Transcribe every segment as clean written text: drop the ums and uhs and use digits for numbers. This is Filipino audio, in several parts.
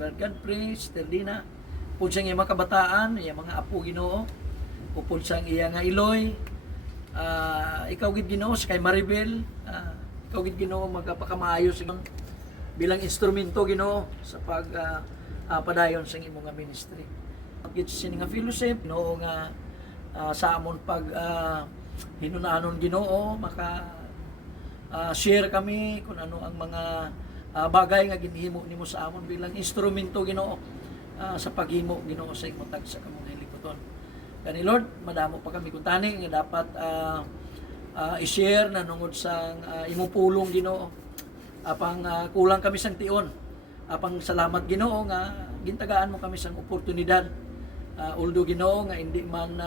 Brad Godfrey, Sister Dina, upod siyang iyang mga kabataan, iyang mga apo Ginoo, upod siyang iyang nga Iloy, ikaw gid Ginoo sa kay Maribel, ikaw gid Ginoo magpakamaayo sa bilang instrumento Ginoo sa padayon sa imong nga ministry. Gid sini nga fellowship Ginoo nga sa amon pag hinunanon Ginoo maka share kami kung ano ang mga bagay nga ginhimo nimo sa amon bilang instrumento Ginoo sa paghimo Ginoo sa imong tagsa kamong hilikoton. Kani Lord, madamo pa kami kung tani nga dapat i-share na nungod sa imong pulong Ginoo. Apang kulang kami sang tion. Apang salamat Ginoo nga gintagaan mo kami sang oportunidad. Although Ginoo nga hindi man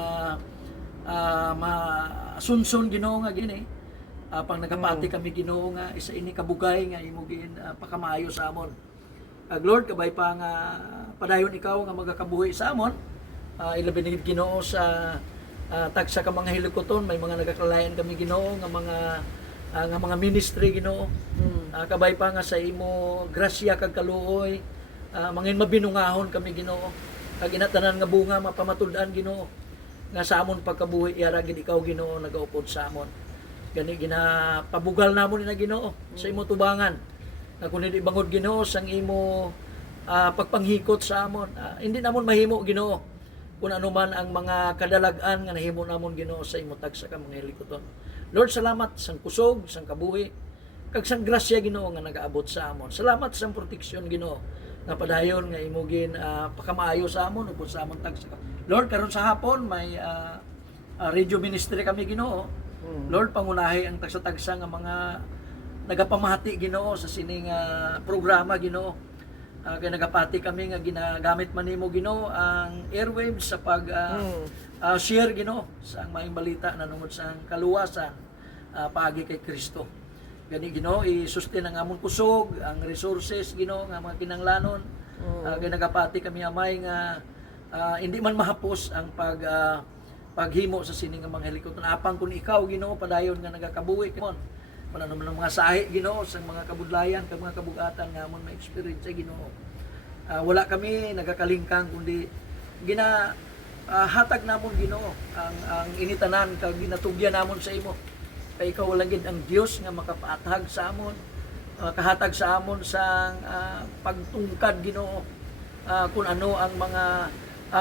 masunsun Ginoo nga gini. Apang nagapati kami Ginoo nga isa ini kabugay nga imo gin pakamaayo sa amon. Lord, kabay pa nga padayon ikaw nga magakabuhi sa amon. Ilabi ni Ginoo sa tagsa ka mga hilikoton, may mga nagakalayan kami Ginoo nga mga ministry Ginoo. Kabay pa nga sa imo grasya kag kaluoy, mangin mabinungahon kami Ginoo. Kag inatanan nga bunga mapamatud-an Ginoo. Nga sa amon pagkabuhi iyara gid ikaw Ginoo nagaupod sa amon. Gani ginapabugal namon na Ginoo sa imo tubangan. Na kun hindi bangod Ginoo sang imo pagpanghikot sa amon, hindi namon mahimo Ginoo kung ano man ang mga kadalag-an nga nahimo namon Ginoo sa imo tagsa ka mga hilikoton. Lord, salamat sang kusog, sang kabuhi, kag sang grasya Ginoo nga nagaabot sa amon. Salamat sang proteksyon Ginoo nga padayon nga imo gin pakamaayo sa amon ug sa amon tagsa. Lord, karon sa hapon may radio ministry kami Ginoo. Lord, pangunahi ang tagsa-tagsa nga mga nagapamahati Ginoo sa sining programa Ginoo. Kaya nagapati kami nga ginagamit man nimo Ginoo ang airwaves sa pag share Ginoo sa ang maayong balita na nungod sa kaluwasan paagi kay Kristo. Gani Ginoo i-sustain ang among kusog, ang resources Ginoo nga mga kinahanglanon. Kaya nagapati kami amay nga hindi man mahapos ang paghimo sa sining nga mga hilikoton. Apang kun ikaw Ginoo padayon nga nagakabuhi kon manano man ang mga sahi Ginoo sa mga kabudlayan kag mga kabugatan nga amon ma-experience Ginoo. Wala kami nagakalingkang kundi hatag namon Ginoo ang initanan kag ginatugyan namon sa imo. Kay ikaw lang gid ang Dios nga makapaatag sa amon, kahatag sa amon sa pagtungkad Ginoo kung ano ang mga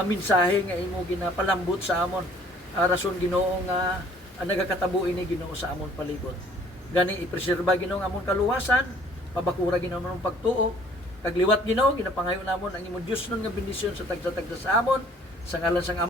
mensahe nga imo ginapalambot sa amon. Rason Ginoo nga nagakatabo ini Ginoo sa amon palibot. Gani ipreserba Ginoo ang amon kaluwasan, pabakura Ginoo ang pagtuo, kag liwat Ginoo ginapangayo namon ang imong Dios nun nga bendisyon sa tagsa-tagsa sa amon sa ngalan sang